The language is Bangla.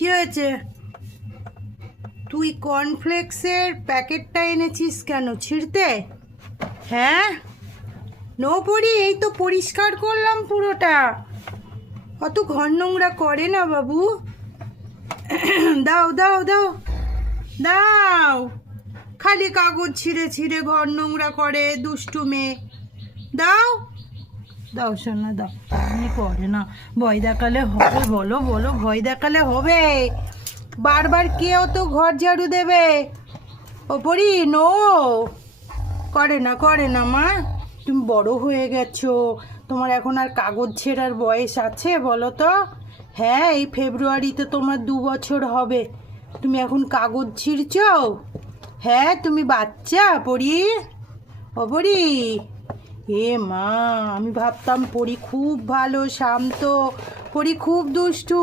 কি হয়েছে? তুই কর্নফ্লেক্সের প্যাকেটটা এনেছিস কেন ছিঁড়তে? হ্যাঁ, নো পড়ি, এই তো পরিষ্কার করলাম পুরোটা। অত ঘর নোংরা করে না বাবু। দাও দাও দাও দাও, খালি কাগজ ছিঁড়ে ছিঁড়ে ঘর নোংরা করে দুষ্টু মেয়ে। দাও দাও সোনা দাও, এমনি করে না। ভয় দেখালে হবে? বলো বলো, ভয় দেখালে হবে? বারবার কেউ তো ঘর ঝাড়ু দেবে? ওপরি নো, করে না মা। তুমি বড় হয়ে গেছো, তোমার এখন আর কাগজ ছেঁড়ার বয়স আছে বলো তো? হ্যাঁ, এই ফেব্রুয়ারিতে তোমার 2 বছর হবে, তুমি এখন কাগজ ছিঁড়ছো? হ্যাঁ, তুমি বাচ্চা পড়ি। ও পড়ি, এ মা, আমি ভাবতাম পড়ি খুব ভালো, শান্ত, পড়ি খুব দুষ্টু।